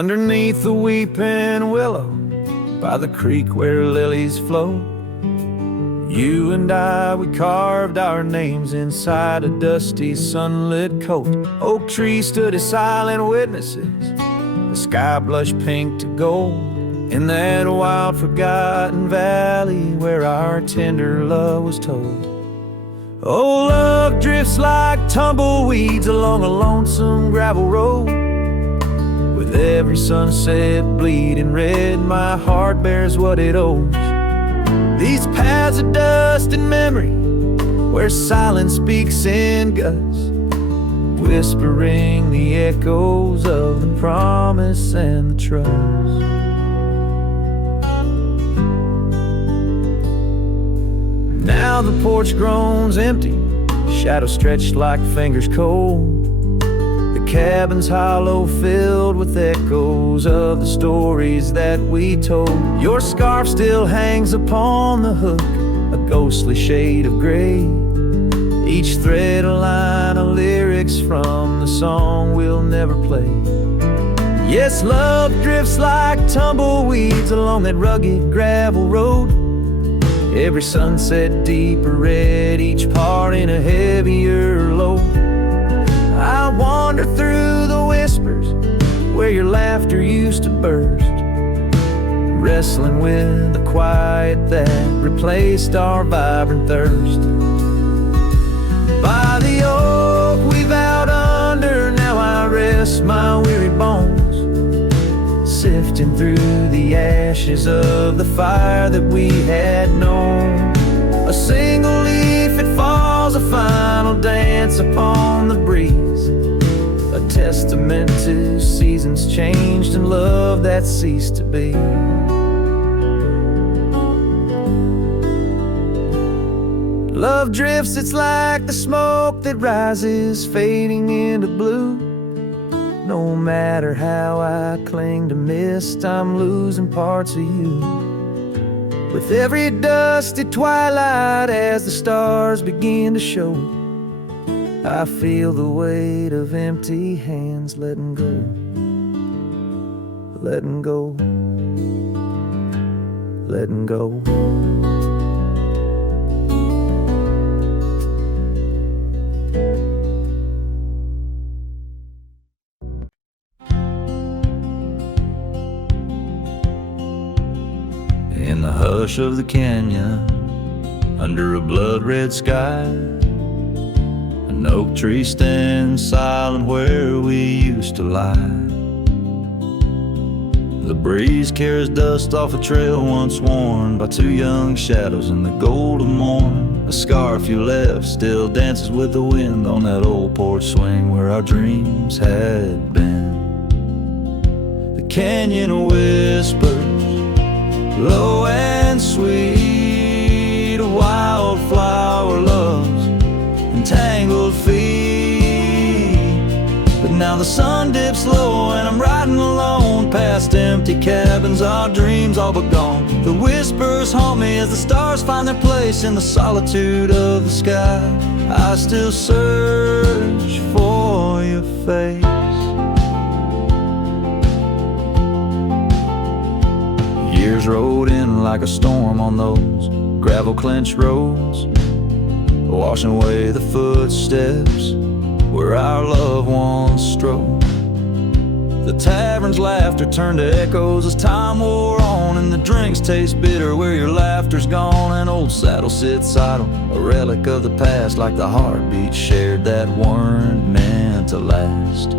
underneath the weeping willow, by the creek where lilies flow. You and I, we carved our names inside a dusty sunlit coat. Oak trees stood as silent witnesses, the sky blushed pink to gold, in that wild forgotten valley where our tender love was told. Oh, love drifts like tumbleweeds along a lonesome gravel road. With every sunset bleeding red, my heart bears what it owes. These paths of dust and memory, where silence speaks in gusts, whispering the echoes of the promise and the trust. Now the porch groans empty, shadows stretched like fingers cold. The cabin's hollow, filled with echoes of the stories that we told. Your scarf still hangs upon the hook, a ghostly shade of gray, each thread a line of lyrics from the song we'll never play. Yes, love drifts like tumbleweeds along that rugged gravel road, every sunset deeper red, each part in a heavier load. I wander through the whispers where your laughter used to burst, wrestling with the quiet that replaced our vibrant thirst. By the oak we vowed under, now I rest my weary bones, sifting through the ashes of the fire that we had known. A single leaf, it falls, a final dance upon the breeze, a testament to seasons changed and love that ceased to be. Love drifts, it's like the smoke that rises, fading into blue. No matter how I cling to mist, I'm losing parts of you. With every dusty twilight, as the stars begin to show, I feel the weight of empty hands letting go, letting go, letting go. In the hush of the canyon, under a blood-red sky, an oak tree stands silent where we used to lie. The breeze carries dust off a trail once worn by two young shadows in the gold of morn. A scarf you left still dances with the wind on that old porch swing where our dreams had been. The canyon whispers, low and sweet, a wildflower loves entangled feet. But now the sun dips low and I'm riding alone past empty cabins, our dreams all but gone. The whispers haunt me as the stars find their place in the solitude of the sky. I still search for your face. Years rode in like a storm on those gravel clenched roads, washing away the footsteps where our loved ones strode. The tavern's laughter turned to echoes as time wore on, and the drinks taste bitter where your laughter's gone. An old saddle sits idle, a relic of the past, like the heartbeats shared that weren't meant to last.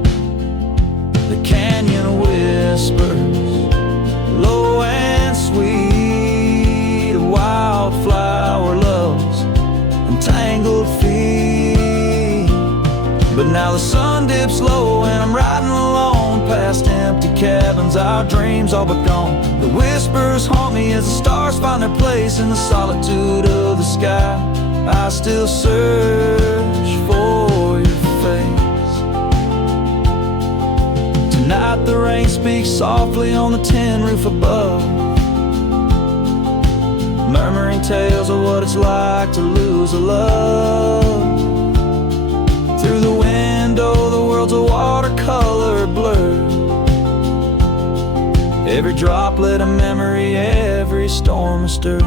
The canyon whispers, low and sweet, a wildflower loves entangled feet. But now the sun dips low and I'm riding alone past empty cabins, our dreams all but gone. The whispers haunt me as the stars find their place in the solitude of the sky. I still search for your face. Tonight the rain speaks softly on the tin roof above, murmuring tales of what it's like to lose a love. Through the window the world's a watercolor blur, Every droplet of memory, every storm astir.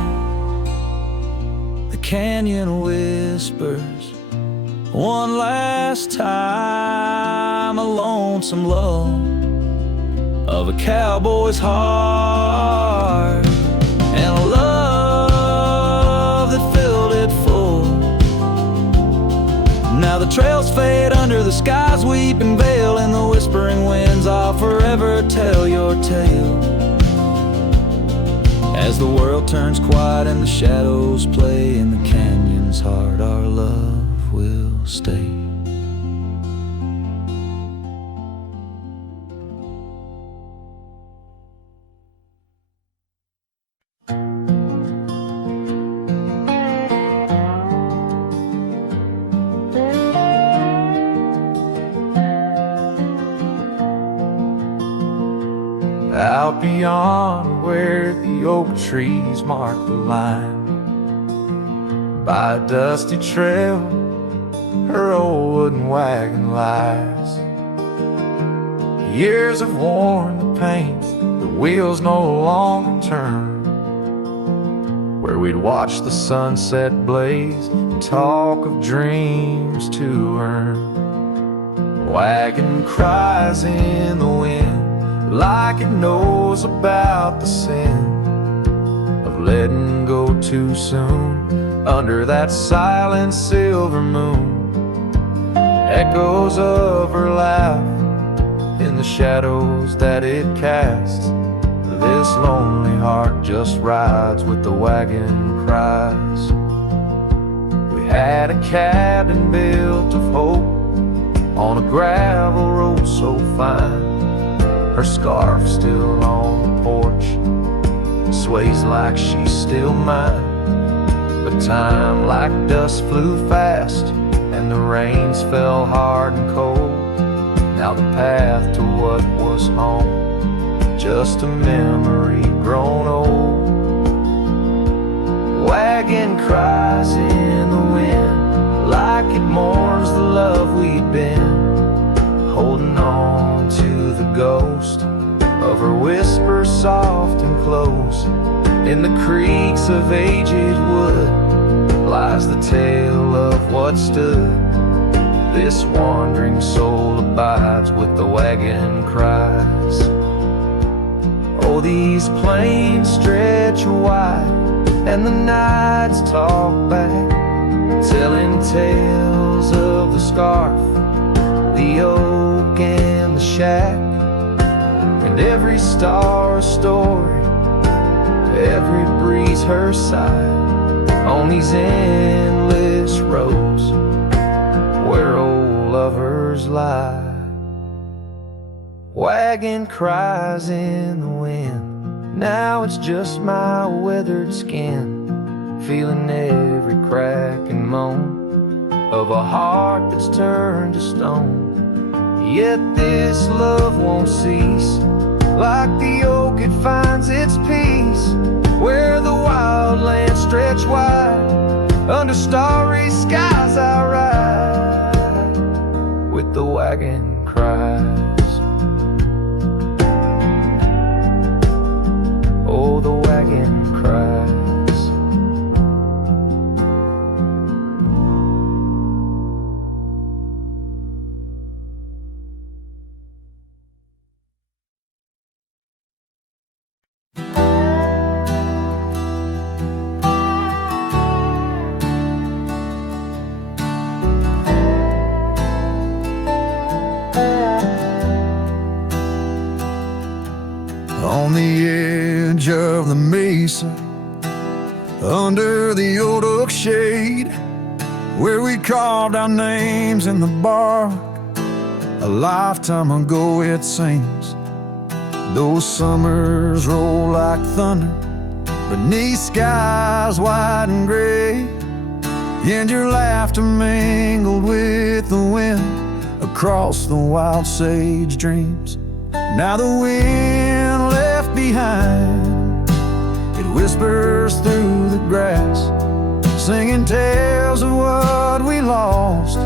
The canyon whispers one last time, a lonesome lull of a cowboy's heart, and a love that filled it full. Now the trails fade under the sky's weeping veil, and the whispering winds, I'll forever tell your tale. As the world turns quiet and the shadows play in the canyon's heart, our love will stay. Out beyond where the oak trees mark the line, by a dusty trail her old wooden wagon lies. Years have worn the paint, the wheels no longer turn. Where we'd watch the sunset blaze and talk of dreams to earn. Wagon cries in the wind like it knows about the sin of letting go too soon under that silent silver moon. Echoes of her laugh in the shadows that it casts. This lonely heart just rides with the wagon cries. We had a cabin built of hope on a gravel road so fine. Her scarf still on the porch sways like she's still mine. But time like dust flew fast, and the rains fell hard and cold. Now the path to what was home, just a memory grown old. Wagon cries in the wind like it mourns the love we'd been, holding on to the ghost of her whisper soft and close. In the creaks of aged wood lies the tale of what stood. This wandering soul abides with the wagon cries. Oh, these plains stretch wide, and the nights talk back, telling tales of the scarf, the oak and the shack, and every star a story, every breeze her sigh, on these endless roads where old lovers lie. Wagon cries in the wind, now it's just my weathered skin, feeling every crack and moan of a heart that's turned to stone. Yet this love won't cease, like the oak it finds its peace, where the wild lands stretch wide, under starry skies I ride, with the wagon cries. Oh, the wagon cries. On the edge of the mesa, under the old oak shade, where we carved our names in the bark, a lifetime ago it seems. Those summers roll like thunder beneath skies white and gray, and your laughter mingled with the wind across the wild sage dreams. Now the wind left behind, it whispers through the grass, singing tales of what we lost,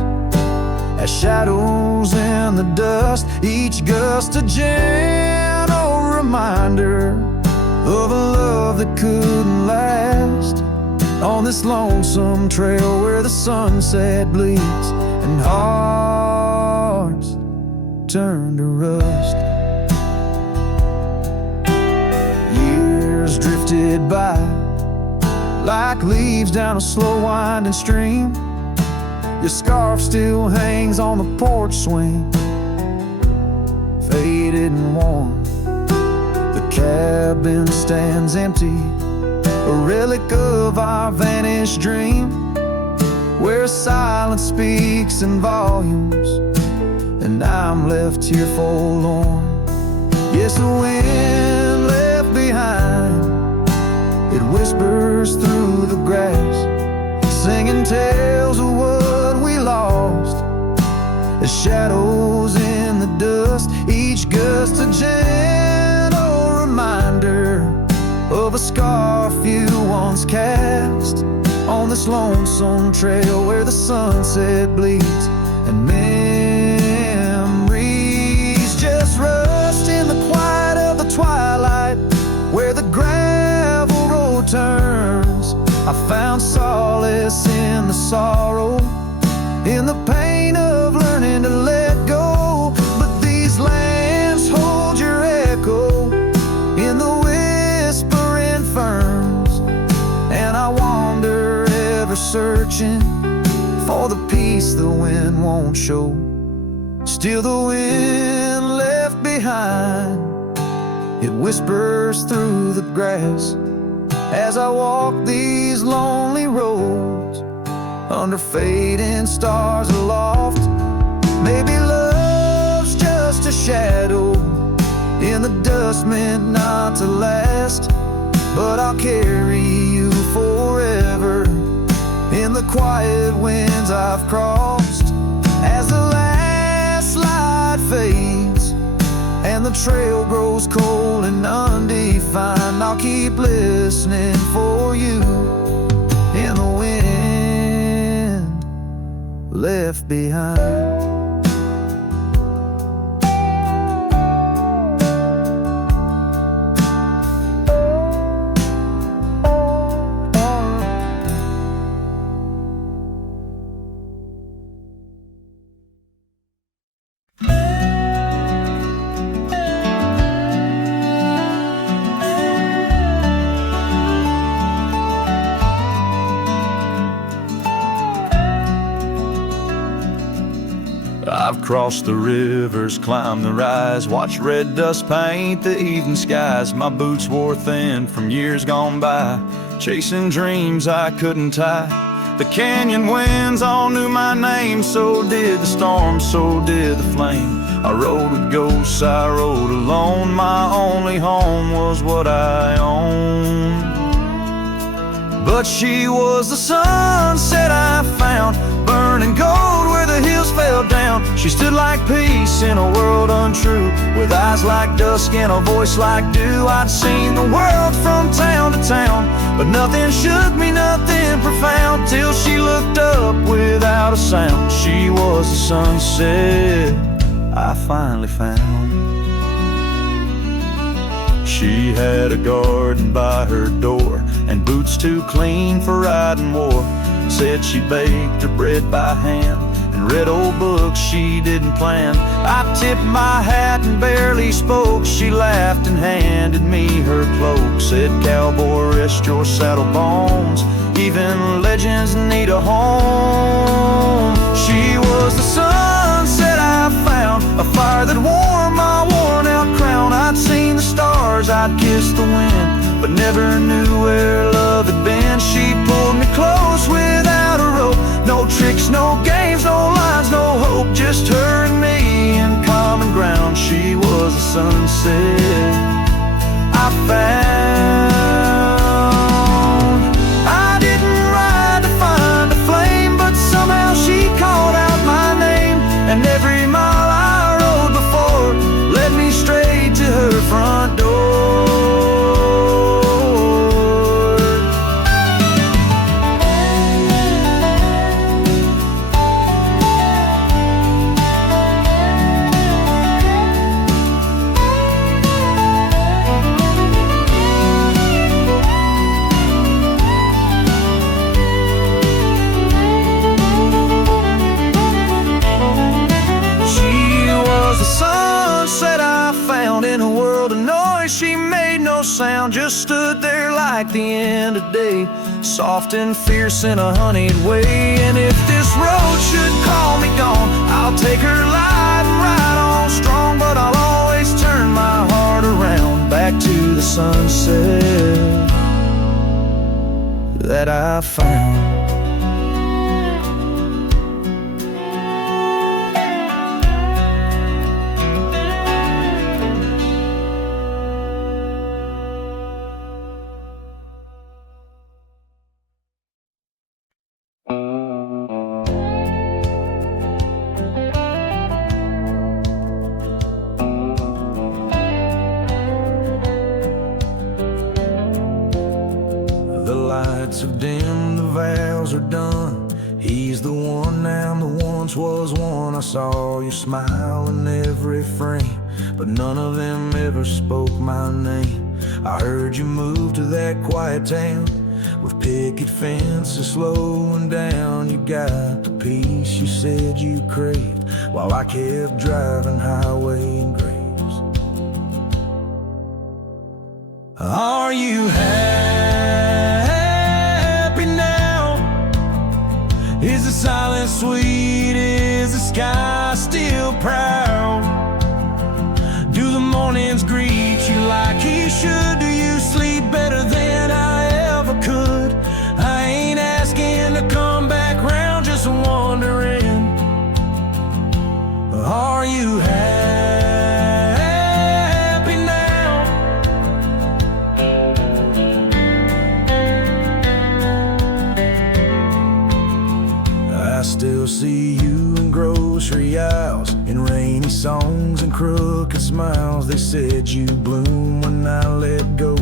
as shadows in the dust, each gust a gentle reminder reminder of a love that couldn't last. On this lonesome trail where the sunset bleeds and hearts turn to rust. Years drifted by like leaves down a slow winding stream. Your scarf still hangs on the porch swing, faded and worn. The cabin stands empty, a relic of our vanished dream, where silence speaks in volumes, and I'm left here forlorn. Yes, the wind left behind, it whispers through the grass, singing tales of what we lost, as shadows in the dust, each gust a gentle reminder of a scarf you once cast on this lonesome trail where the sunset bleeds and memories just rust in the quiet of the twilight where the gravel road turns. I found solace in the sorrow, in the pain of learning to let go. But these lands hold your echo in the whispering ferns, and I wander ever searching for the peace the wind won't show. Still the wind left behind, it whispers through the grass as I walk these lonely roads under fading stars aloft. Maybe love's just a shadow in the dust meant not to last, but I'll carry you forever in the quiet winds I've crossed. As the last light fades and the trail grows cold and undefined, I'll keep listening for you in the wind left behind. I've crossed the rivers, climbed the rise, watched red dust paint the evening skies. My boots wore thin from years gone by, chasing dreams I couldn't tie. The canyon winds all knew my name, so did the storm, so did the flame. I rode with ghosts, I rode alone, my only home was what I owned. But she was the sunset I found, burning gold where the hills fell down. She stood like peace in a world untrue, with eyes like dusk and a voice like dew. I'd seen the world from town to town, but nothing shook me, nothing profound, till she looked up without a sound. She was the sunset I finally found. She had a garden by her door and boots too clean for riding war. Said she baked her bread by hand and read old books she didn't plan. I tipped my hat and barely spoke. She laughed and handed me her cloak. Said, "Cowboy, rest your saddle bones. Even legends need a home." She was the sunset I found, a fire that warmed my worn-out crown. I'd seen the stars, I'd kissed the wind, but never knew where love had been. She pulled me close without a rope. No tricks, no games, no lines, no hope. Just her and me in common ground. She was the sunset I found. I didn't ride to find a flame, but somehow she called out my name. And every mile I rode before led me straight to her front door. like the end of day, soft and fierce in a honeyed way. And if this road should call me gone, I'll take her live and ride on strong. But I'll always turn my heart around back to the sunset that I found. The lights have dimmed, the vows are done. He's the one now, the once was one. I saw your smile in every frame, but none of them ever spoke my name. I heard you move to that quiet town with picket fences slowing down. You got the peace you said you craved, while I kept driving highway and graves. Are you happy now? Is the silence sweet? Is the sky still proud? Do the mornings greet you like he should? Do you sleep better than I ever could? I ain't asking to come back round, just wondering. Are you happy now? I still see you in grocery aisles, in rainy songs and crooked smiles. They said you bloom when I let go,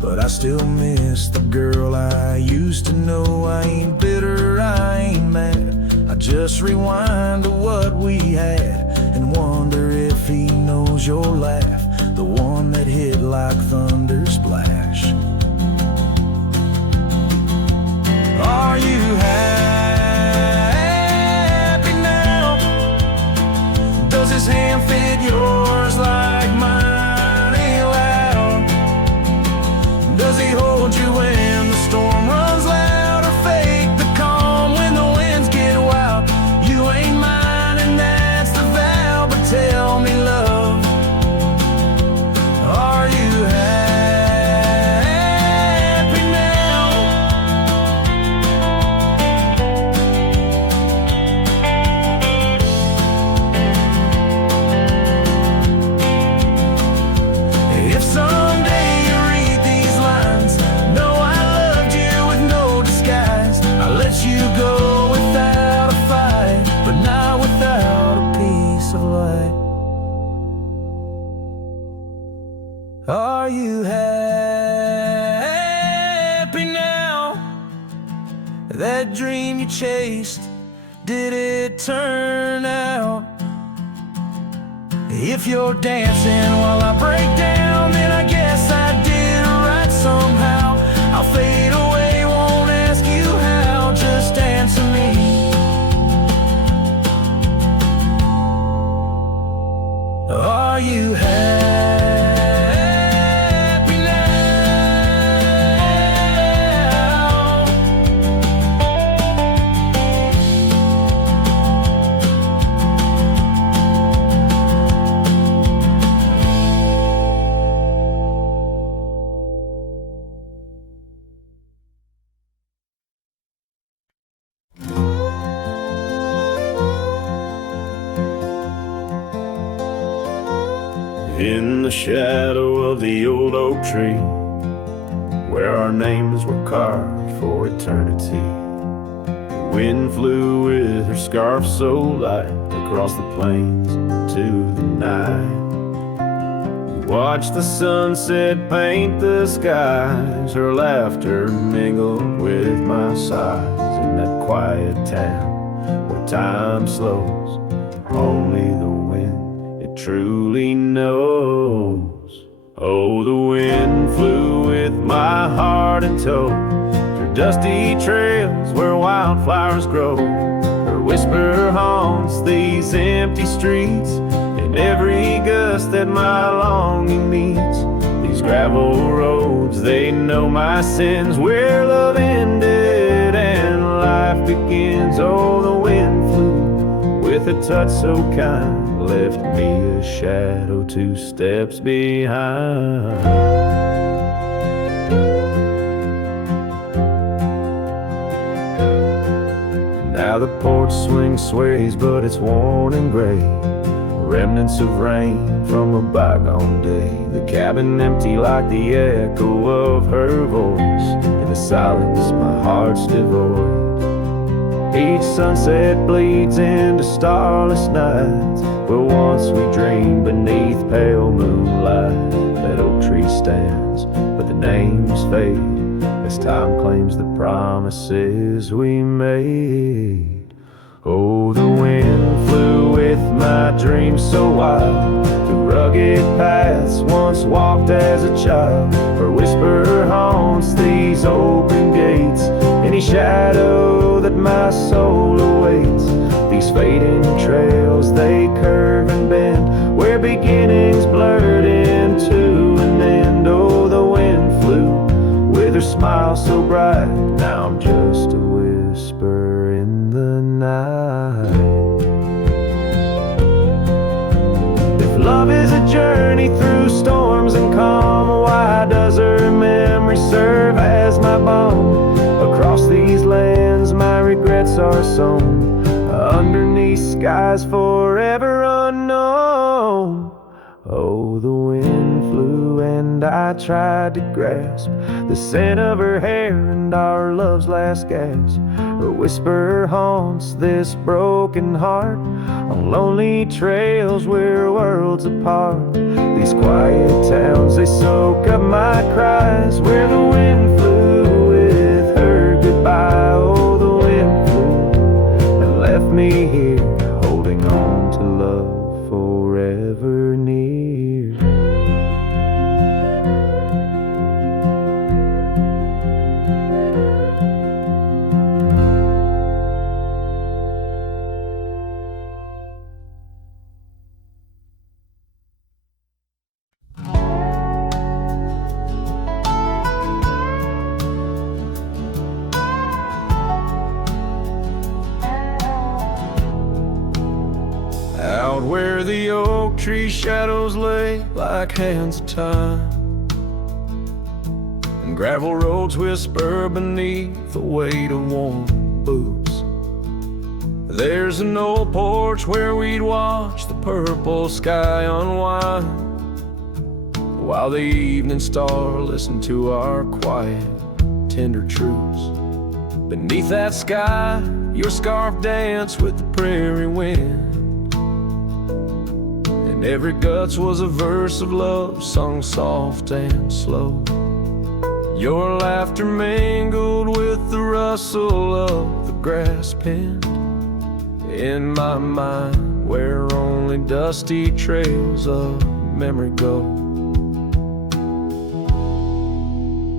but I still miss the girl I used to know. I ain't bitter, I ain't mad, I just rewind to what we had and wonder if he knows your laugh, the one that hit like thunder splash. Are you happy now? Does his hand fit yours like mine ain't loud? Does he hold you when the storm runs loud, or fake the calm when the winds get wild? You ain't mine and that's the vow, but tell me, love, are you happy now? If someday you read these lines, know I loved you with no disguise. I let you go without a fight, but not without a piece of light. Are you happy now? That dream you chased, did it turn out? If you're dancing while I break down, then I guess I did right somehow. I'll fade away, won't ask you how, just answer me. Are you happy now? In the shadow of the old oak tree, where our names were carved for eternity, the wind flew with her scarf so light across the plains to the night. Watch the sunset paint the skies, her laughter mingled with my sighs. In that quiet town where time slows, only the wind it truly knows. Oh, the wind flew with my heart in tow, through dusty trails where wildflowers grow. Her whisper haunts these empty streets, in every gust that my longing meets. These gravel roads, they know my sins. Where love ended and life begins. Oh, the wind flew with a touch so kind, left me a shadow 2 steps behind. Now the porch swing sways, but it's worn and gray, remnants of rain from a bygone day. The cabin empty like the echo of her voice. In the silence my heart's devoid. Each sunset bleeds into starless nights, where once we dreamed beneath pale moonlight. That oak tree stands, but the names fade as time claims the promises we made. Oh, the wind flew with my dreams so wild, through rugged paths once walked as a child. Her whisper haunts these open gates, any shadow that my soul awaits. These fading trails, they curve and bend, where beginnings blurred into an end. Oh, the wind flew with her smile so bright, now I'm just a whisper in the night. If love is a journey through storms and calm, why does her memory serve as my balm? Across these lands my regrets are sown, underneath skies forever unknown. Oh, the wind flew and I tried to grasp the scent of her hair and our love's last gasp. Her whisper haunts this broken heart on lonely trails we're worlds apart. These quiet towns, they soak up my cries, where the wind flew with her goodbye. Oh, the wind flew and left me here, holding on to love forever near. Out where the oak tree shadows lay like hands of time, and gravel roads whisper beneath the weight of warm boots. There's an old porch where we'd watch the purple sky unwind, while the evening star listened to our quiet, tender truths. Beneath that sky, your scarf danced with the prairie wind, and every guts was a verse of love sung soft and slow. Your laughter mingled with the rustle of the grass pinned in my mind, where only dusty trails of memory go.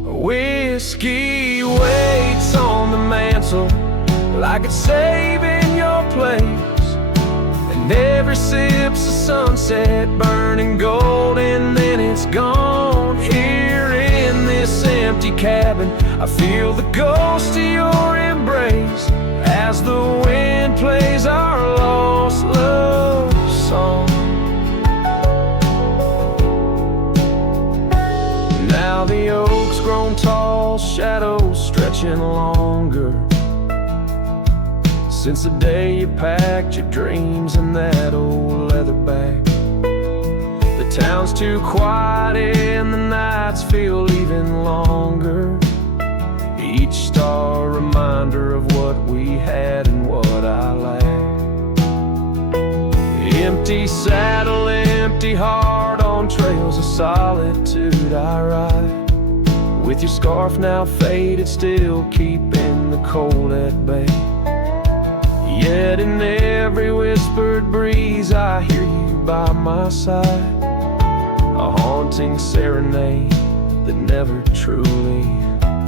Whiskey waits on the mantle like it's saving your place, and every sip's a sunset burning gold, and then it's gone. Here in this empty cabin, I feel the ghost of your embrace as the wind plays our lost love song. Now the oak's grown tall, shadows stretching longer, since the day you packed your dreams in that old leather bag. The town's too quiet and the nights feel even longer, each star a reminder of what we had and what I lacked. Empty saddle, empty heart on trails of solitude I ride, with your scarf now faded, still keeping the cold at bay. Yet in every whispered breeze I hear you by my side, a haunting serenade that never truly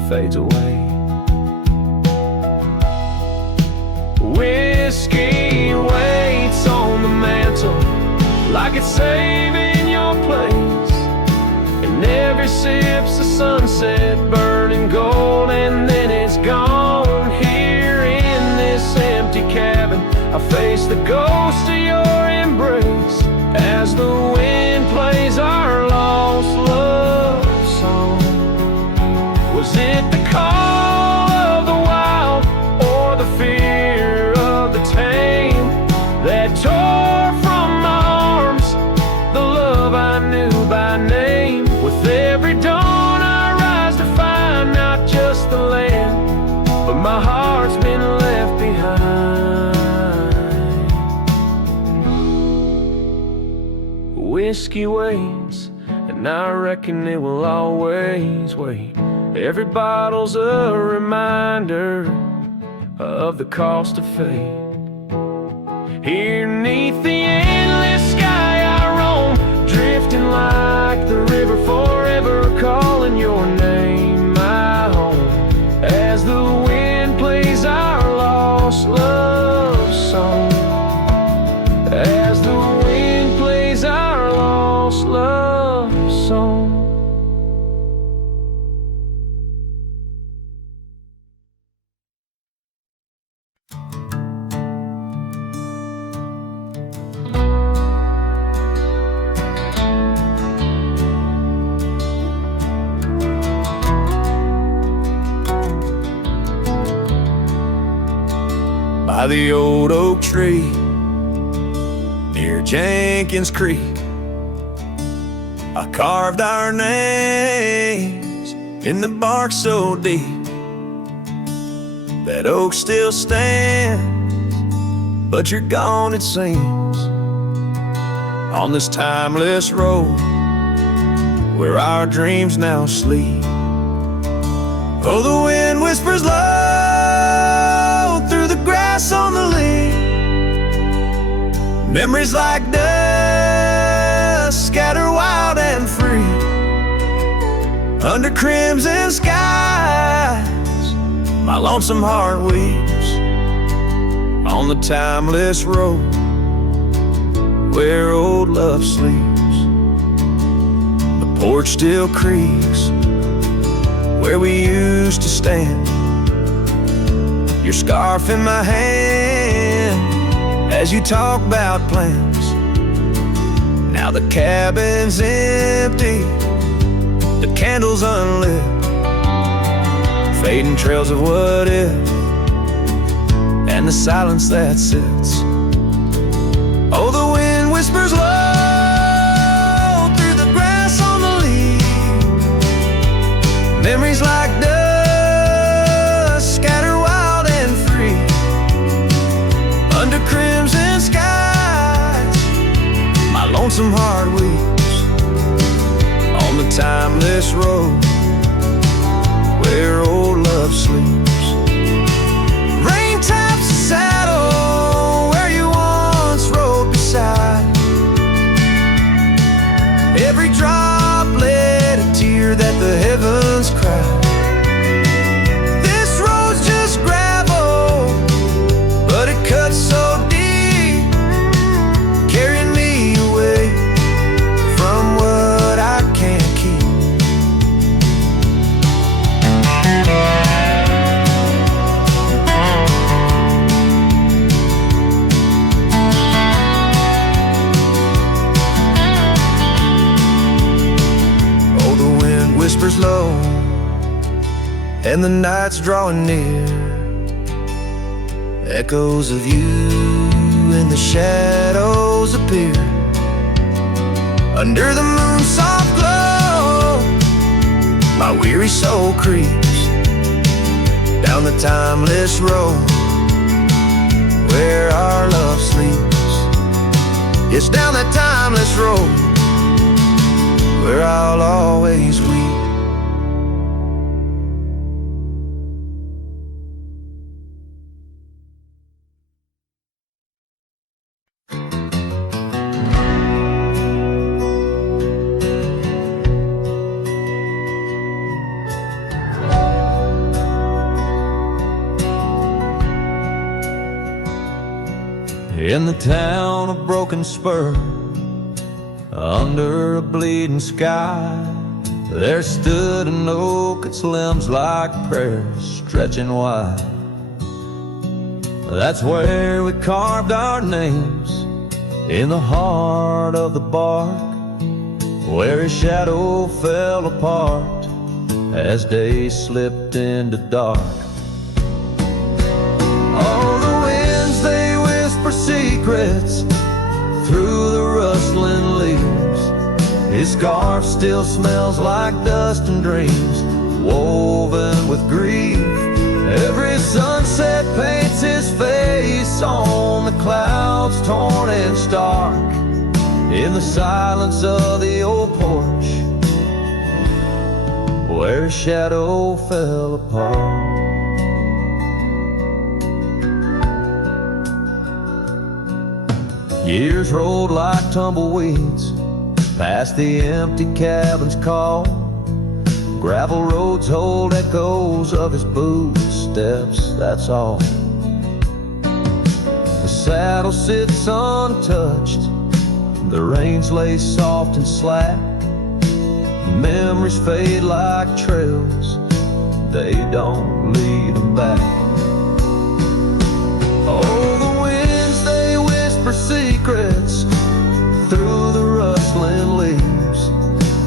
fades away. Whiskey waits on the mantle like it's saving your place, and every sips of sunset burning gold, and then it's gone. Here in this empty cabin, I face the ghost of your embrace as the wind plays our lost love song. Was it the call of the wild or the fear of the tame that tore from my arms the love I knew by name? With every dawn I rise to find not just the land, but my heart's been left behind. Whiskey waits, and I reckon it will always wait. Every bottle's a reminder of the cost of fate. Here neath the endless sky I roam, drifting like the river, forever calling your name my home. As the wind plays our lost love song, as the wind plays our lost love song. By the old oak tree near Jenkins Creek, I carved our names in the bark so deep that oak still stands, but you're gone it seems. On this timeless road where our dreams now sleep, oh, the wind whispers low through the grass on the lea. Memories like dust scatter wild and free under crimson skies. My lonesome heart weeps on the timeless road where old love sleeps. The porch still creaks where we used to stand, your scarf in my hand as you talk about plans. Now the cabin's empty, the candles unlit, fading trails of what if, and the silence that sits. Oh, the wind whispers low through the grass on the lea. Memories like dust scatter wild and free under crimson skies. My lonesome heart weeps on the timeless road where old love sleeps. Rain taps the saddle where you once rode beside. Every droplet a tear that the heavens cried. This road's just gravel, but it cuts so deep, carrying me away from what I can't keep. Oh, the wind whispers low and the night's drawing near. Echoes of you in the shadows appear under the moon's soft glow. My weary soul creeps down the timeless road where our love sleeps. It's down that timeless road where I'll always weep. In the town of Broken Spur, under a bleeding sky, There stood an oak, its limbs like prayers stretching wide. That's where we carved our names, in the heart of the bark, where his shadow fell apart as day slipped into dark. Oh, the winds, they whisper secrets through the rustling leaves. His scarf still smells like dust and dreams, woven with grief. Every sunset paints his face on the clouds, torn and stark, in the silence of the old porch, where his shadow fell apart. Years rolled like tumbleweeds past the empty cabin's call. Gravel roads hold echoes of his footsteps, that's all. The saddle sits untouched, the reins lay soft and slack. Memories fade like trails, they don't lead them back. Oh, the winds, they whisper secrets through the rustling leaves.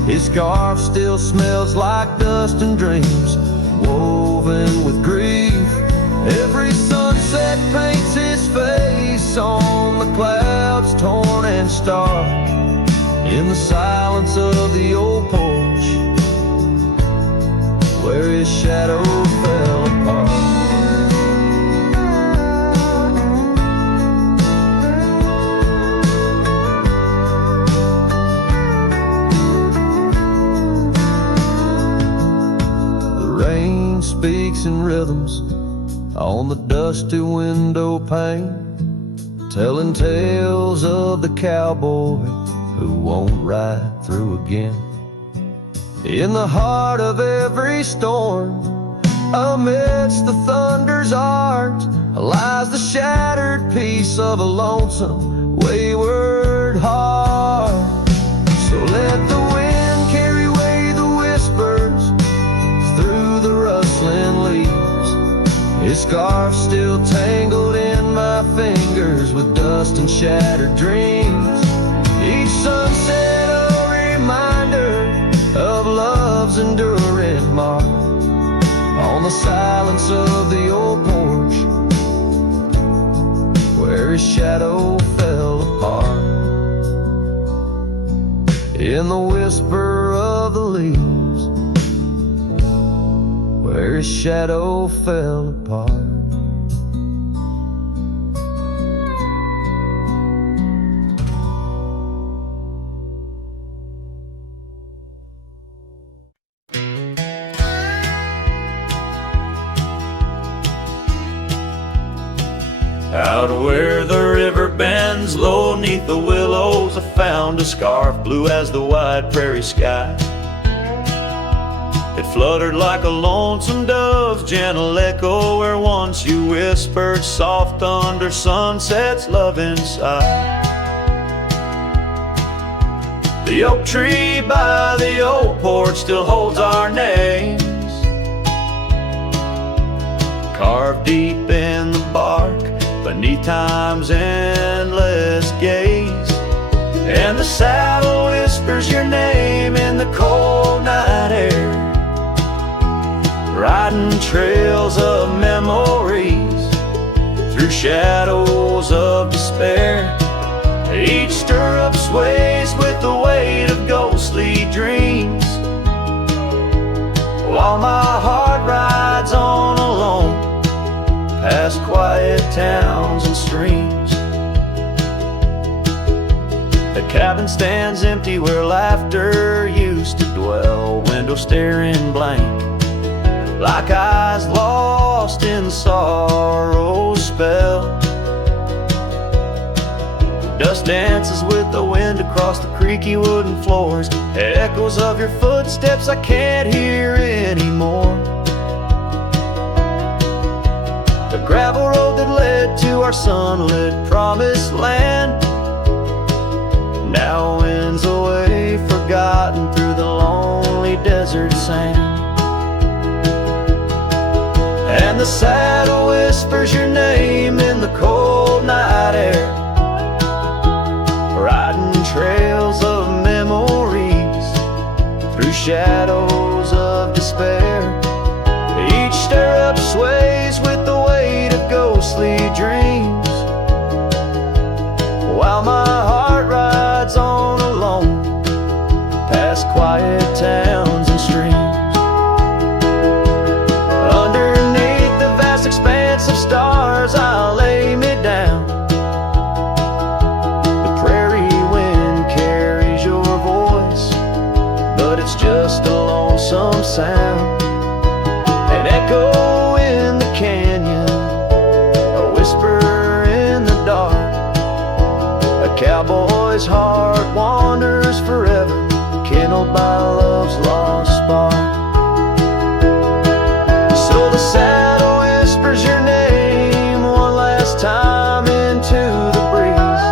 His scarf still smells like dust and dreams, woven with grief. Every sunset paints his face on the clouds, torn and stark, in the silence of the old porch, where his shadow fell apart. Speaks in rhythms on the dusty window pane, telling tales of the cowboy who won't ride through again. In the heart of every storm, amidst the thunder's art, lies the shattered piece of a lonesome, wayward heart. So let the wind carry away the whispers through the rustling leaves. His scarf still tangled in my fingers with dust and shattered dreams. Each sunset a reminder of love's enduring mark on the silence of the old porch, where his shadow fell apart. In the whisper of the leaves, where his shadow fell apart. Out where the river bends low neath the willows, I found a scarf blue as the wide prairie sky. It fluttered like a lonesome dove's gentle echo, where once you whispered soft under sunset's loving sigh. The oak tree by the old porch still holds our names, carved deep in the bark beneath time's endless gaze. And the saddle whispers your name in the cold night air, riding trails of memories through shadows of despair. Each stirrup sways with the weight of ghostly dreams, while my heart rides on alone past quiet towns and streams. The cabin stands empty where laughter used to dwell, window staring blank like eyes lost in sorrow's spell. Dust dances with the wind across the creaky wooden floors, echoes of your footsteps I can't hear anymore. The gravel road that led to our sunlit promised land now winds away, forgotten through the lonely desert. desert sand. And the saddle whispers your name in the cold night air, riding trails of memories through shadows of despair. Each stirrup sways with the weight of ghostly dreams, while my heart rides on alone past quiet towns and streams. Underneath the vast expanse of stars I'll lay me down. The prairie wind carries your voice, but it's just a lonesome sound. An echo in the canyon, a whisper in the dark. A cowboy's heart wanders forever, kindled by love's lost spark. So the saddle whispers your name one last time into the breeze,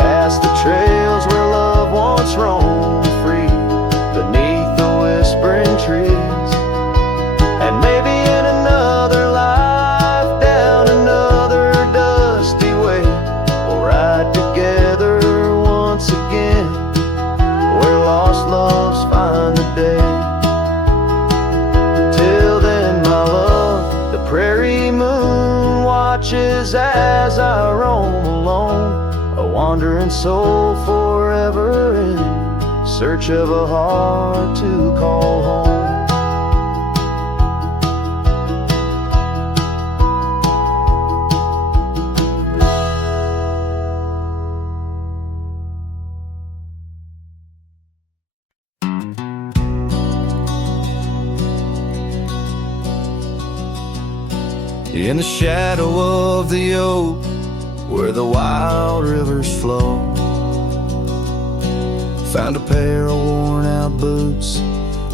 past the trails where love once roamed free, beneath the whispering trees. And maybe in another life, down another dusty way, we'll ride together once again, where lost loves find the day. Till then, my love, the prairie moon watches as I roam alone, a wandering soul forever in search of a heart to call home. In the shadow of the oak, where the wild rivers flow, found a pair of worn out boots,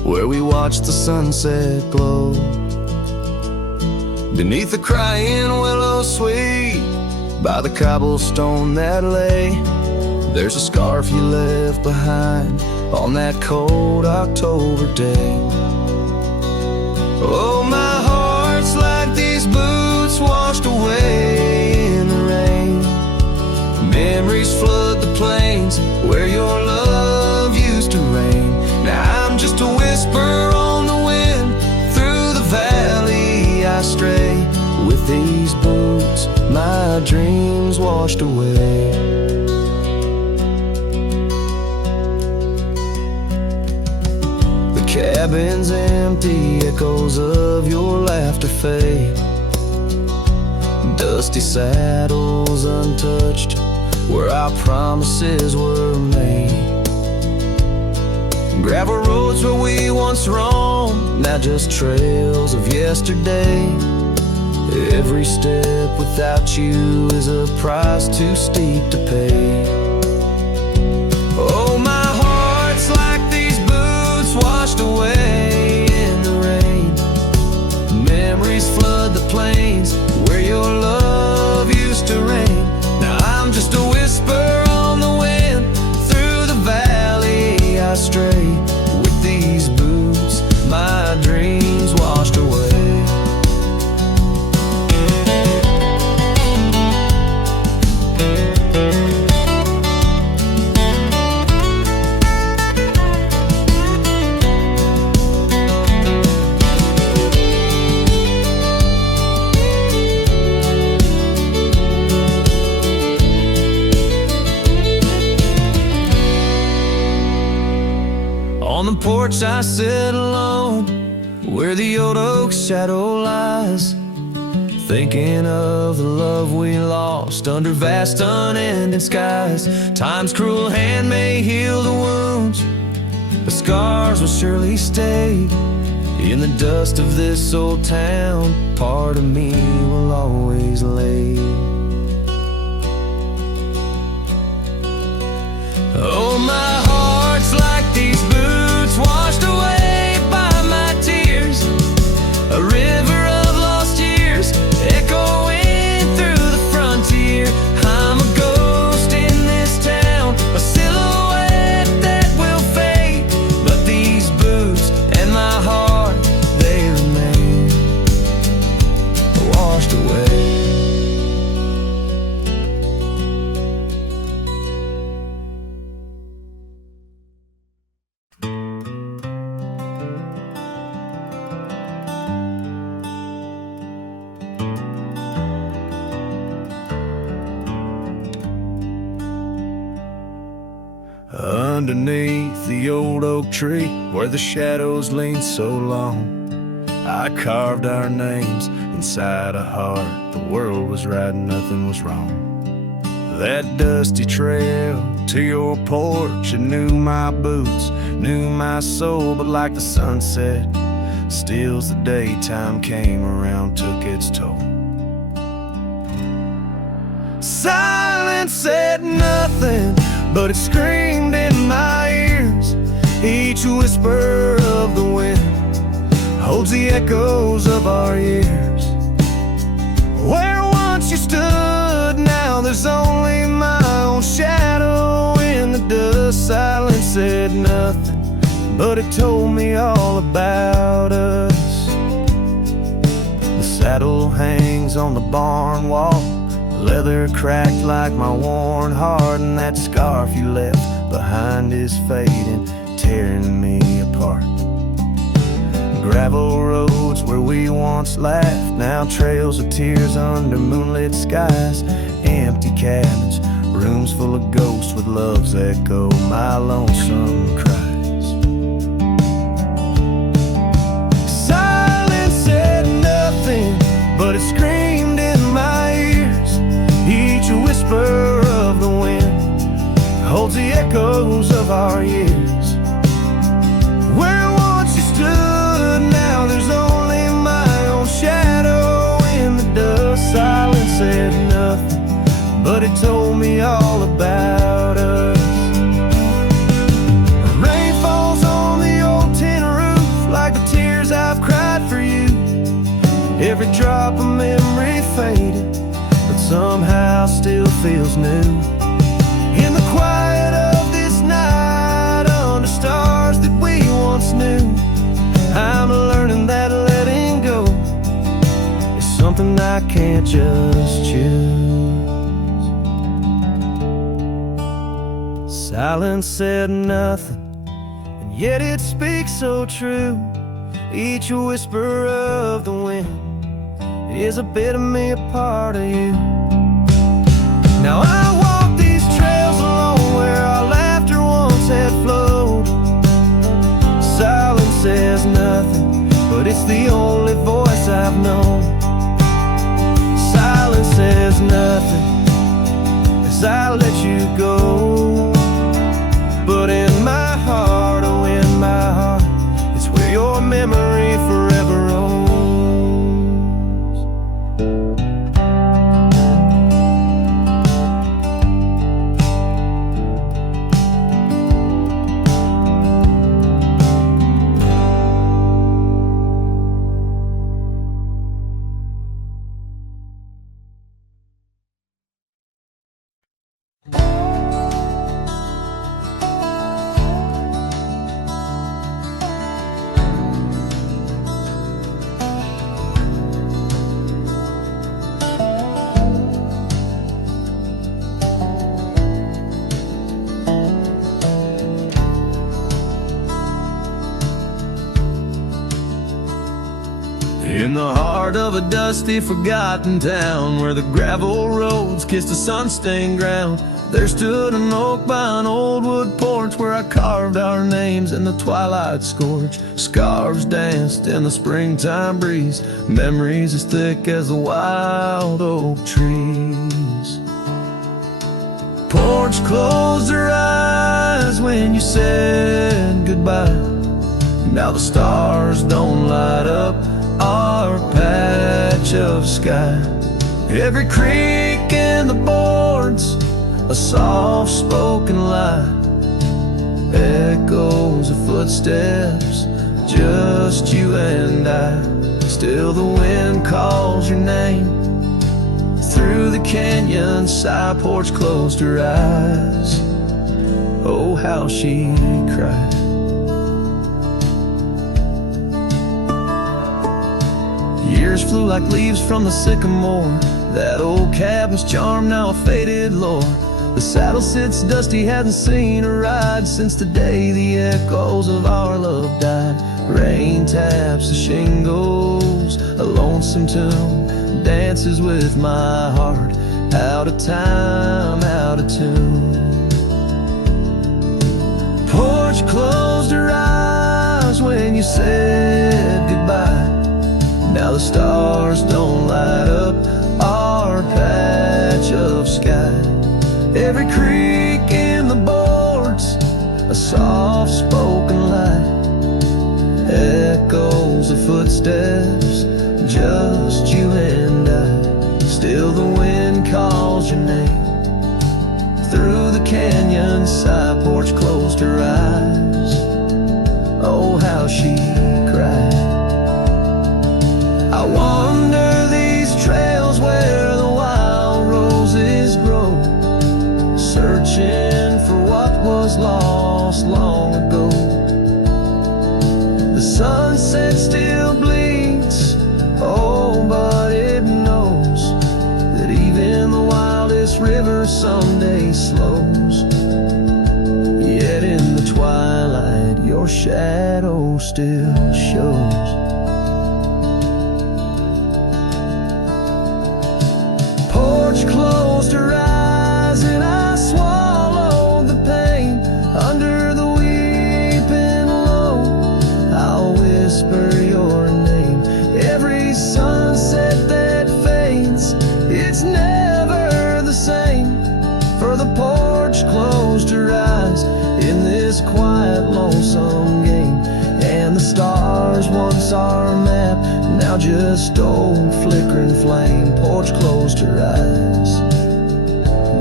where we watched the sunset glow. Beneath the crying willow sweet, by the cobblestone that lay, there's a scarf you left behind on that cold October day. Oh, my heart's like these boots washed away in the rain. Memories flood the plains where your love used to reign. Now I'm just a whisper on the wind, through the valley I stray. With these boots, my dreams washed away. The cabin's empty, echoes of your laughter fade. Dusty saddles untouched, where our promises were made. Gravel roads where we once roamed, now just trails of yesterday. Every step without you is a price too steep to pay. Oh, my heart's like these boots washed away in the rain. Memories flood the plains where your love used to reign. Now I'm just a whisper on the wind, through the valley I stray. With these boots, my dreams washed away. On the porch I sit alone, where the old oak's shadow lies, thinking of the love we lost under vast unending skies. Time's cruel hand may heal the wounds, but scars will surely stay. In the dust of this old town, part of me will always lay. Oh, my heart's like these boots washed away by my tears, a river of lost years echoing through the frontier. I'm a ghost in this town, a silhouette that will fade, but these boots and my underneath the old oak tree where the shadows leaned so long, I carved our names inside a heart. The world was right and nothing was wrong. That dusty trail to your porch, it knew my boots, knew my soul. But like the sunset steals the daytime came around, took its toll. Silence said nothing, but it screamed in my ears. Each whisper of the wind holds the echoes of our years. Where once you stood, now there's only my own shadow in the dust. Silence said nothing, but it told me all about us. The saddle hangs on the barn wall, leather cracked like my worn heart, and that scarf you left behind is fading, tearing me apart. Gravel roads where we once laughed, now trails of tears under moonlit skies. Empty cabins, rooms full of ghosts with love's echo, my lonesome cries. Silence said nothing, but it screamed in my ears. Each whisper of the wind holds the echoes of our years. Where once you stood, now there's only my own shadow in the dust. Silence said nothing, but it told me all about us. Rain falls on the old tin roof like the tears I've cried for you. Every drop of memory faded, but somehow still feels new. In the quiet of this night, under stars that we once knew, I'm learning that letting go is something I can't just choose. Silence said nothing, and yet it speaks so true. Each whisper of the wind is a bit of me, a part of you. Now I walk these trails alone where our laughter once had flowed. Silence says nothing, but it's the only voice I've known. Silence says nothing as I let you go. But in my heart, oh in my heart, it's where your memory forever owns. In the heart of a dusty, forgotten town where the gravel roads kissed the sun-stained ground, there stood an oak by an old wood porch where I carved our names in the twilight scorch. Scarves danced in the springtime breeze, memories as thick as the wild oak trees. Porch closed her eyes when you said goodbye. Now the stars don't light up our patch of sky. Every creak in the boards, a soft-spoken lie, echoes of footsteps, just you and I. Still the wind calls your name through the canyon side. Porch closed her eyes, oh how she cried. Years flew like leaves from the sycamore, that old cabin's charm now a faded lore. The saddle sits dusty, hasn't seen a ride since the day the echoes of our love died. Rain taps the shingles, a lonesome tune dances with my heart, out of time, out of tune. porch closed her eyes when you said goodbye. Now the stars don't light up our patch of sky. Every creak in the boards, a soft-spoken lie. Echoes of footsteps, just you and I. Still the wind calls your name through the canyon side. Porch closed her eyes, oh how she cried. I wander these trails where the wild roses grow, searching for what was lost long ago. The sunset still bleeds, oh but it knows that even the wildest river someday slows. Yet in the twilight your shadow still shows. Porch closed her eyes and I swallowed the pain. Under the weeping low, I'll whisper your name. Every sunset that fades, it's never the same. For the porch closed her eyes in this quiet, lonesome game. And the stars, once our map, now just old flickering flame. Porch closed her eyes,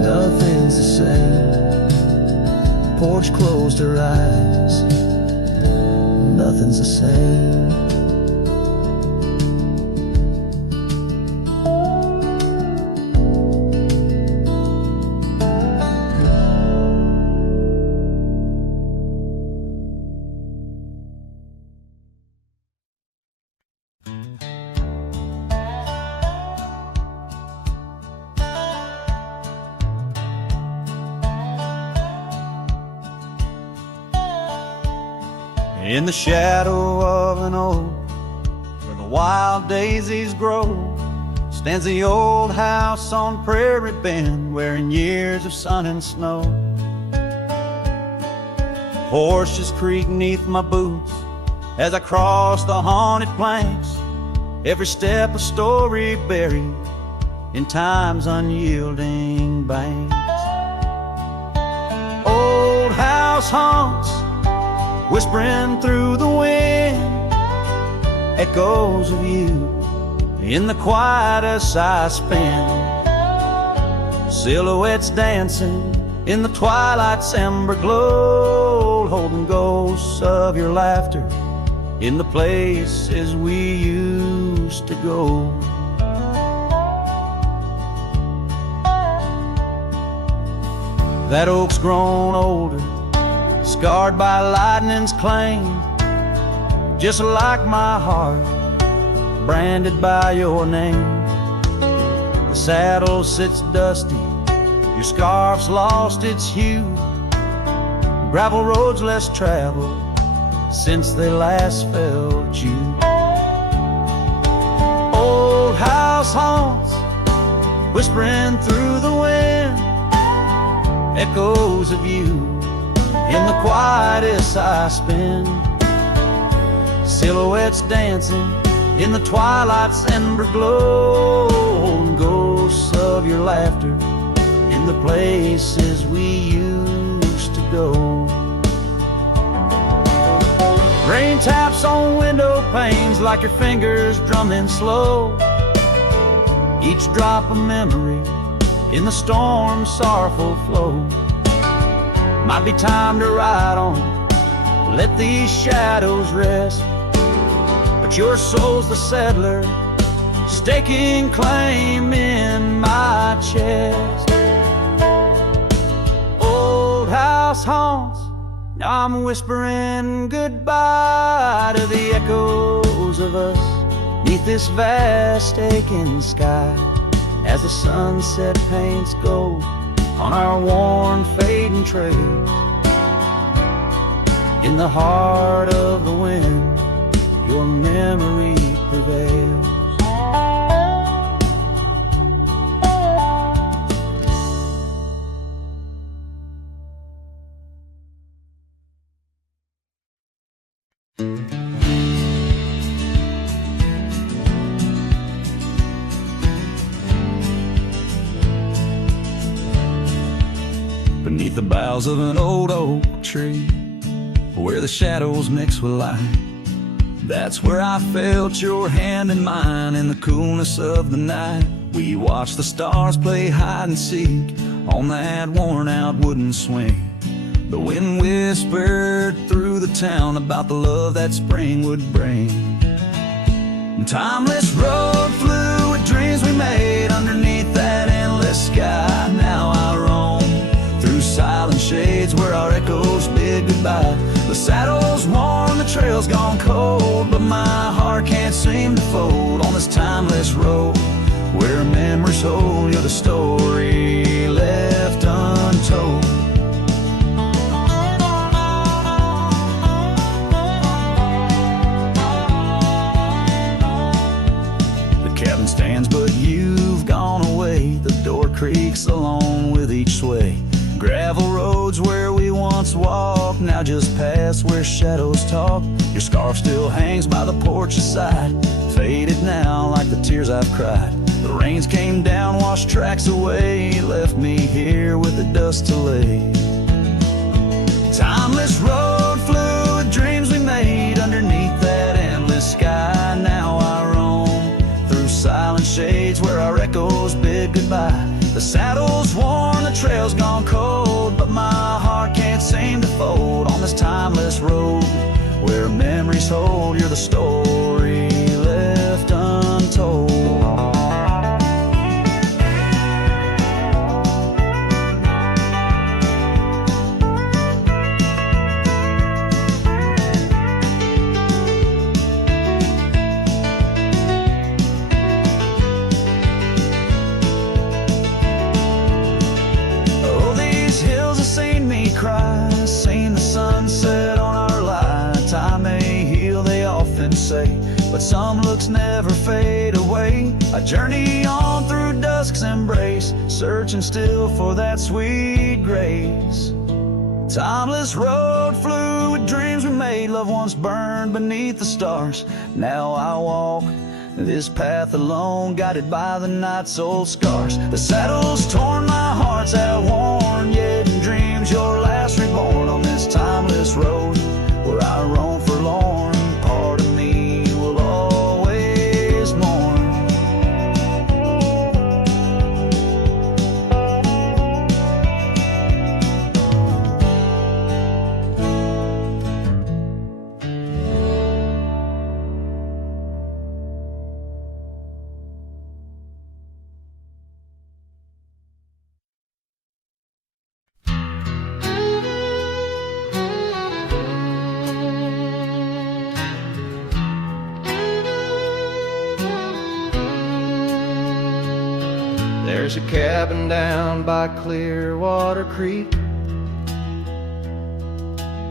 nothing's the same. Porch closed her eyes, nothing's the same. In the shadow of an oak where the wild daisies grow stands the old house on Prairie Bend, wearing years of sun and snow. Horses creak neath my boots as I cross the haunted planks, every step a story buried in time's unyielding banks. Old house haunts, whispering through the wind, echoes of you in the quiet as I spend. Silhouettes dancing in the twilight's ember glow, holding ghosts of your laughter in the places we used to go. That oak's grown older, scarred by lightning's claim, just like my heart, branded by your name. The saddle sits dusty, your scarf's lost its hue, gravel roads less traveled since they last felt you. Old house haunts, whispering through the wind, echoes of you in the quietest I spend. Silhouettes dancing in the twilight's ember glow, and ghosts of your laughter in the places we used to go. Rain taps on window panes like your fingers drumming slow, each drop a memory in the storm's sorrowful flow. Might be time to ride on, let these shadows rest, but your soul's the settler, staking claim in my chest. Old house haunts, now I'm whispering goodbye to the echoes of us neath this vast aching sky, as the sunset paints gold on our worn, fading trails. In the heart of the wind, your memory prevails. beneath the boughs of an old oak tree, where the shadows mix with light. That's where I felt your hand in mine in the coolness of the night. We watched the stars play hide and seek on that worn out wooden swing. The wind whispered through the town about the love that spring would bring. Timeless road flew with dreams we made underneath that endless sky. Now I roam through silent shades where our echoes bid goodbye. The saddle's worn, the trail's gone cold, but my heart can't seem to fold on this timeless road where memories hold. You're the story left untold. Cabin stands, but you've gone away. The door creaks along with each sway. Gravel roads where we once walked now just pass where shadows talk. Your scarf still hangs by the porch's side, faded now like the tears I've cried. The rains came down, washed tracks away, left me here with the dust to lay. Timeless road flew with dreams we made underneath that endless sky. Now I roam through silent shades where our echoes bid goodbye. The saddle's worn, the trail's gone cold, but my heart can't seem to fold on this timeless road where memories hold. You're the story left untold. Seen the sunset on our line. Time may heal, they often say, but some looks never fade away. I journey on through dusk's embrace, searching still for that sweet grace. Timeless road flew with dreams we made. Love once burned beneath the stars. Now I walk this path alone, guided by the night's old scars. The saddle's torn, my heart's outworn, yet in dreams your last reborn on this timeless road where I roam forlorn. Part of me will always mourn. There's a cabin down by Clearwater Creek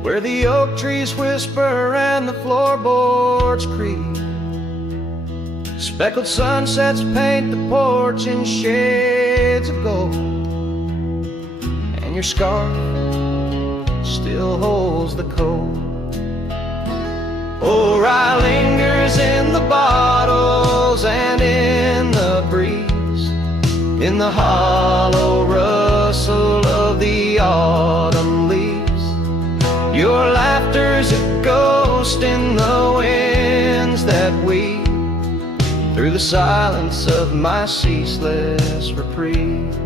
where the oak trees whisper and the floorboards creak. Speckled sunsets paint the porch in shades of gold, and your scarf still holds the cold. Oh, rye lingers in the bottles and in the breeze, in the hollow rustle of the autumn leaves. Your laughter's a ghost in the winds that weave through the silence of my ceaseless reprieve.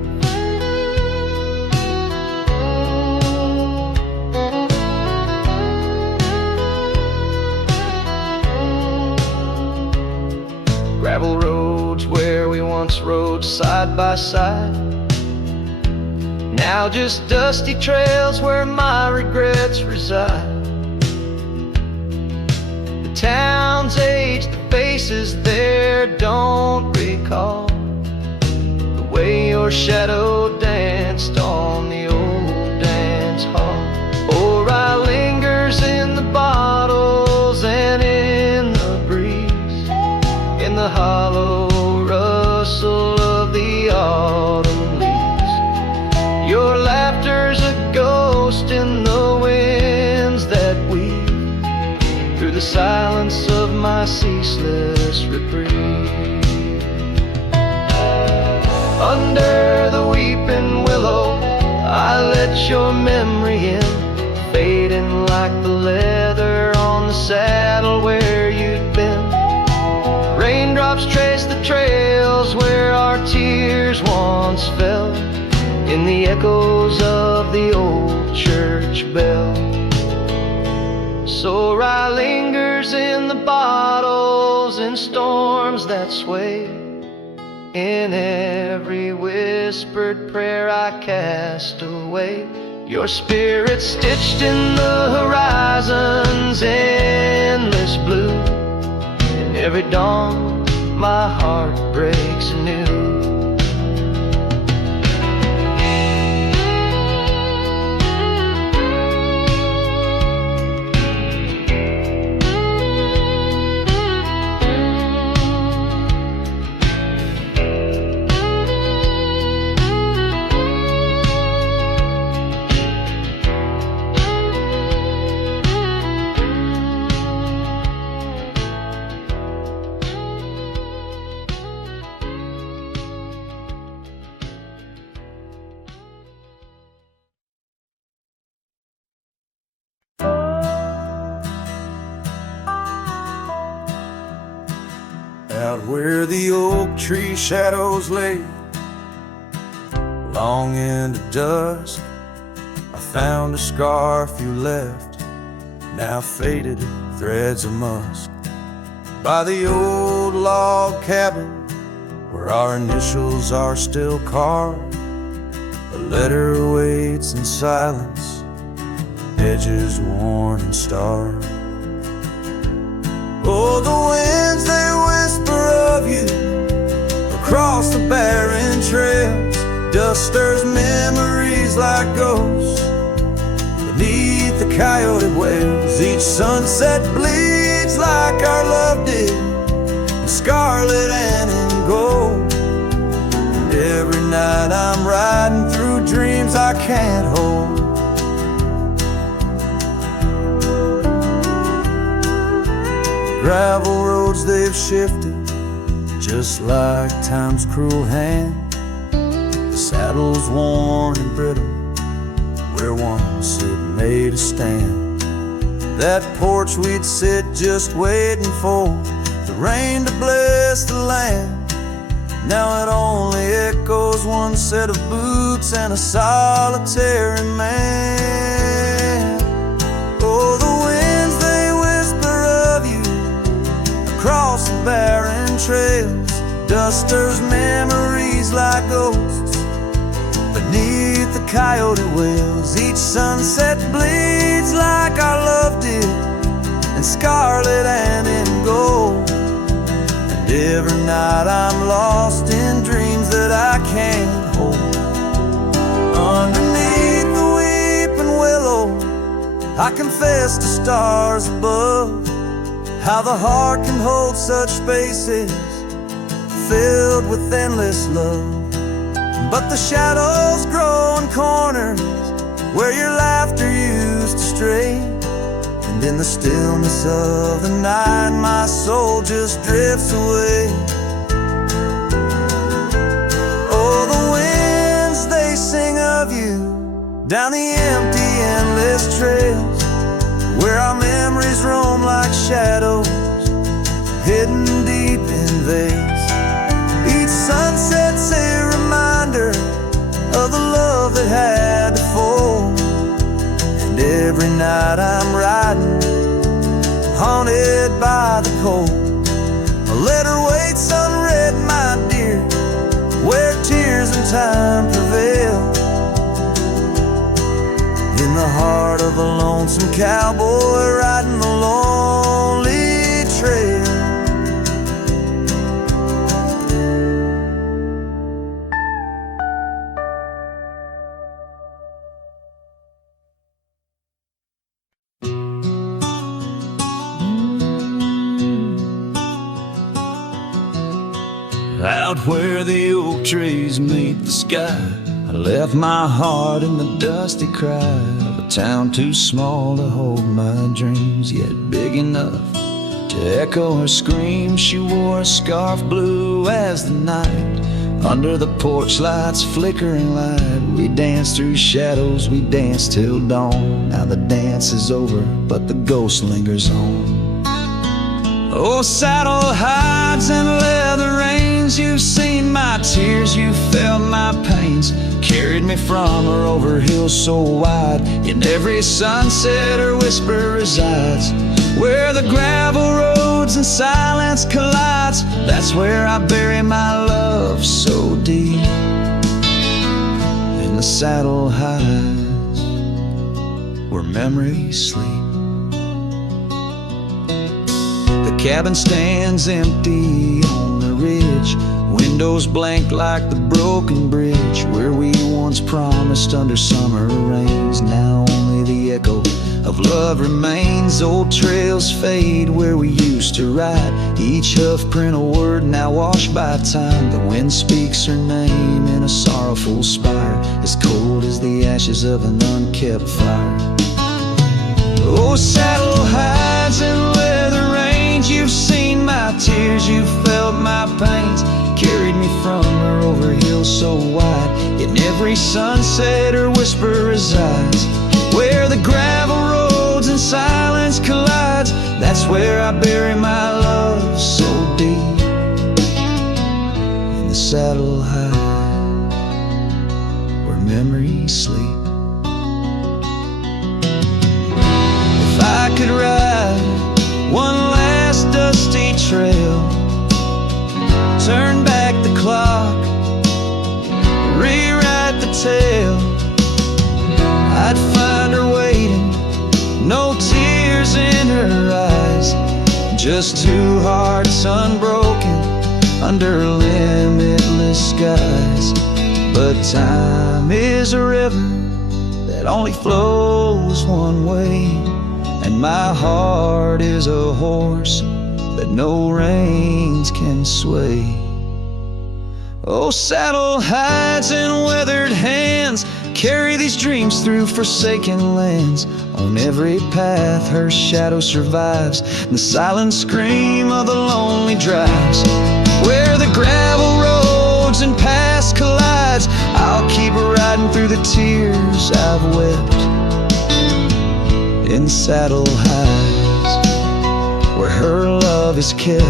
Gravel roads where we once rode side by side, now just dusty trails where my regrets reside. The town's aged, the faces there don't recall the way your shadow danced on the old dance hall. Oh, rye lingers in the bottles and in the breeze, in the hollow rustle of the autumn leaves. Your laughter's a ghost in the winds that weave through the silence of my ceaseless reprieve. Under the weeping willow, I let in the echoes of the old church bell. So rye lingers in the bottles in storms that sway. In every whispered prayer I cast away, your spirit stitched in the horizon's endless blue. In every dawn my heart breaks anew. Out where the oak tree shadows lay, long into dusk, I found a scarf you left, now faded threads of musk. By the old log cabin, where our initials are still carved, a letter waits in silence, edges worn and starred. Oh, the winds, they whisper of you across the barren trails. Dust stirs memories like ghosts beneath the coyote wails. Each sunset bleeds like our love did, in scarlet and in gold. And every night I'm riding through dreams I can't hold. Gravel roads, they've shifted just like time's cruel hand. The saddle's worn and brittle where once it made a stand. That porch we'd sit just waiting for the rain to bless the land. Now it only echoes one set of boots and a solitary man. Oh, the winds, they whisper of you across the barren trails. Dust stirs memories like ghosts beneath the coyote wails. Each sunset bleeds like our love did, in scarlet and in gold. And every night I'm lost in dreams that I can't hold. Underneath the weeping willow, I confess to stars above, how the heart can hold such spaces filled with endless love. But the shadows grow in corners where your laughter used to stray. And in the stillness of the night my soul just drifts away. Oh, the winds, they sing of you down the empty endless trails, where our memories roam like shadows hidden deep in veils. Each sunset's a reminder of the love that had to fall. And every night I'm riding, haunted by the cold. A letter waits unread, my dear, where tears and time prevail. In the heart of a lonesome cowboy riding the lonely trail. Out where the oak trees meet the sky, I left my heart in the dusty cry of a town too small to hold my dreams, yet big enough to echo her scream. She wore a scarf blue as the night, under the porch lights flickering light. We danced through shadows, we danced till dawn. Now the dance is over, but the ghost lingers on. Oh, saddle hides and leather reins, you've seen my tears, you felt my pains. hands carried me from her over hills so wide. In every sunset her whisper resides. Where the gravel roads and silence collides, that's where I bury my love so deep. In the saddle highs where memories sleep. The cabin stands empty on the ridge, windows blank like the broken bridge where we once promised under summer rains. Now only the echo of love remains. Old trails fade where we used to ride, each hoof print a word now washed by time. The wind speaks her name in a sorrowful spire, as cold as the ashes of an unkept fire. Oh, saddle hides and leather reins, you've seen my tears, you've felt my pains. Carried me from her over hills so wide. In every sunset her whisper resides. Where the gravel roads and silence collides, that's where I bury my love so deep. In the saddle high where memories sleep. If I could ride one last dusty trail, turn back the clock, rewrite the tale, I'd find her waiting, no tears in her eyes, just two hearts unbroken under limitless skies. But time is a river that only flows one way, and my heart is a horse that no reins can sway. Oh, saddle hides and weathered hands carry these dreams through forsaken lands. On every path her shadow survives, the silent scream of the lonely drives. Where the gravel roads and past collides, I'll keep riding through the tears I've wept. In saddle hides where her love is kept.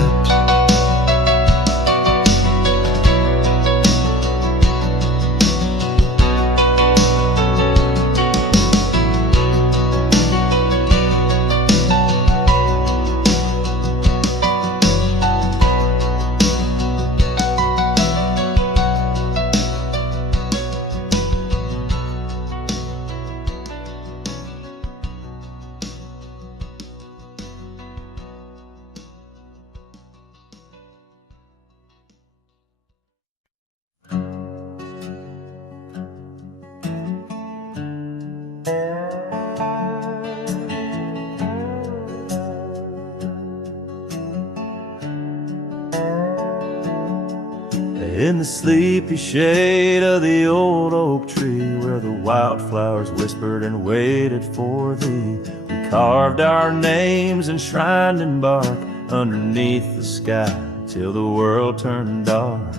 In the sleepy shade of the old oak tree, where the wildflowers whispered and waited for thee, we carved our names enshrined in bark underneath the sky till the world turned dark.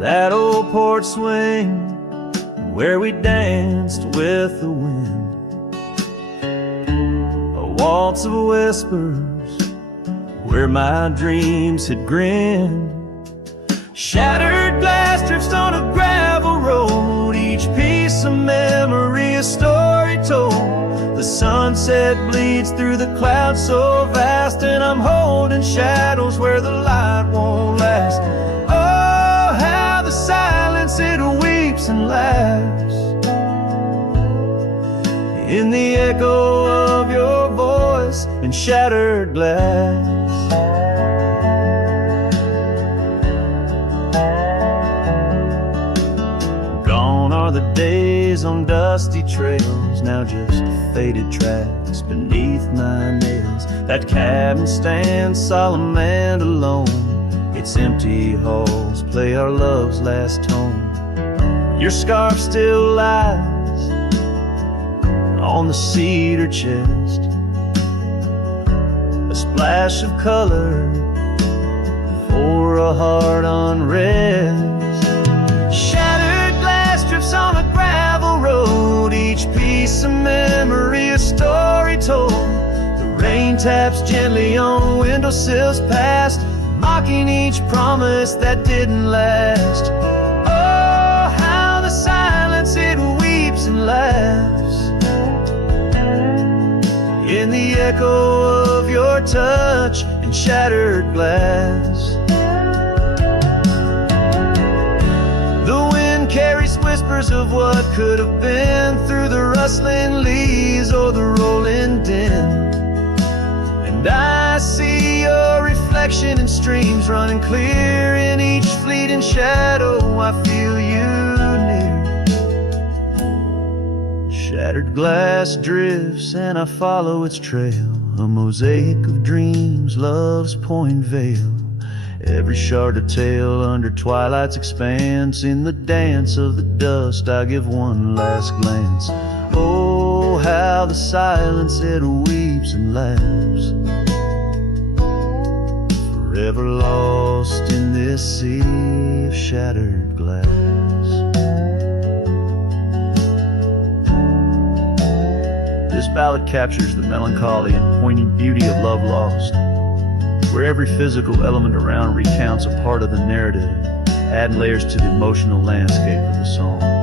That old porch swing where we danced with the wind, a waltz of whispers where my dreams had grinned. Shattered glass drifts on a gravel road, each piece of memory a story told. The sunset bleeds through the clouds so vast, and I'm holding shadows where the light won't last. Oh, how the silence it weeps and laughs in the echo of your voice and shattered glass. The days on dusty trails, now just faded tracks beneath my nails. That cabin stands solemn and alone, its empty halls play our love's last tone. Your scarf still lies on the cedar chest, a splash of color for a heart unrest. On a gravel road, each piece of memory a story told. The rain taps gently on windowsills past, mocking each promise that didn't last. Oh, how the silence echo of your touch in shattered glass. The wind carries whispers of what could have been through the rustling leaves or the rolling din. And I see your reflection in streams running clear in each fleeting shadow. I feel you near. Shattered glass drifts and I follow its trail, a mosaic of dreams, love's point veil. Every shard of tale under twilight's expanse. In the dance of the dust I give one last glance. Oh, how the silence it weeps and laughs, forever lost in this sea of shattered glass. This ballad captures the melancholy and poignant beauty of love lost, where every physical element around recounts a part of the narrative, adding layers to the emotional landscape of the song.